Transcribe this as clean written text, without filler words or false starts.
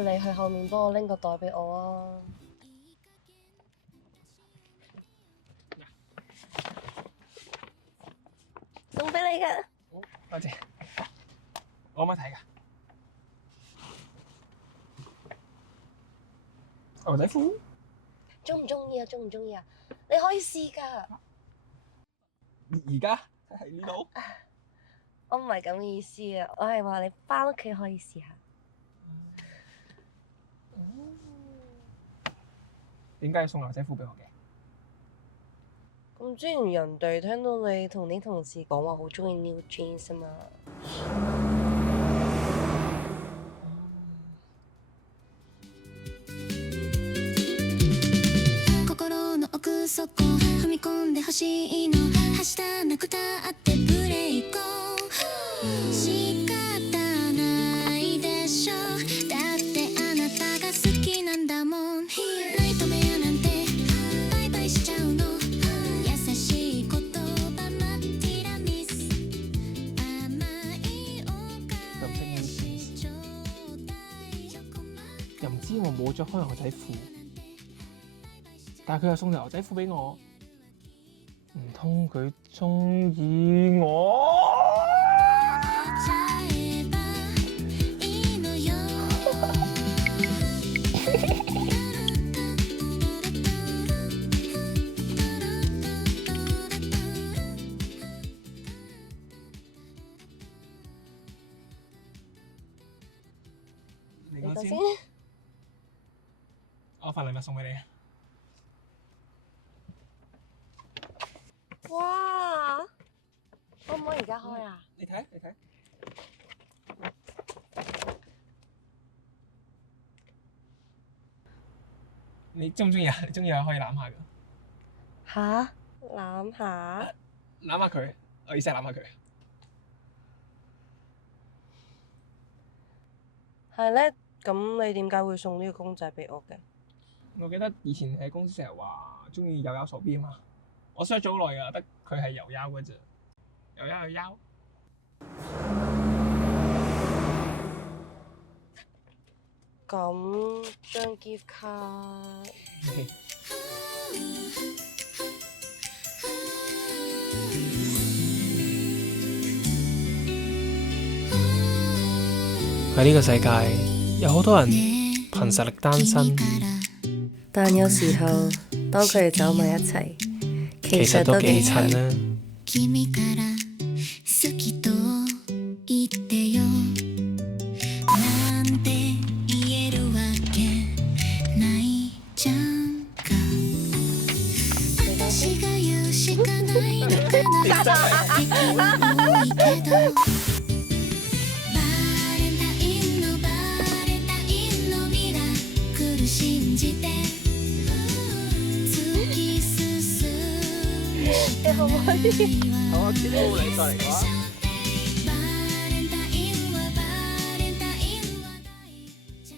如你去後面幫我拎個袋俾我啊。送俾你㗎。多謝。我可唔可以睇㗎？牛仔褲？中唔中意啊？中唔中意啊？你可以試㗎。而家喺呢度？我唔係咁嘅意思啊，我係話你返屋企可以試下。點解要送牛仔褲俾我嘅？咁之前人哋聽到你同啲同事講話好中意 New Jeans 啊嘛。心の奥底踏み込んで欲しいのはしたなくたってブレイク仕方ないでしょだってあなたが好きなんだもんライト目やなんてバイバイしちゃうの優しい言葉マッティラミス甘いお菓子ちょうだいよこま又唔知我冇着開牛仔褲，但係佢又送條牛仔褲俾我，唔通佢中意我？ちゃえばいいのよ你講先你講先。。我份禮物送俾你啊！哇！可唔可以而家開啊？你睇，你睇。你中唔中意啊？你中意啊，可以攬下㗎。吓？攬下？攬下佢，我意思係攬下佢。係咧，咁你點解會送呢個公仔俾我嘅？我記得以前喺公司成日話中意有優傻 B 啊嘛，我 search 咗好耐㗎，得佢係有優嘅啫，有優有優。咁張 gift 卡喺呢個世界有好多人憑實力單身，但有時候當佢哋走埋一齊，其實都幾襯啦。君から好きと言ってよなんて言えるわけないじゃんか私が言うしかないのかな敵は多いけどバレンタインのバレンタインのミラクル信じて突き進むしかないわ好，招呼你再嚟講。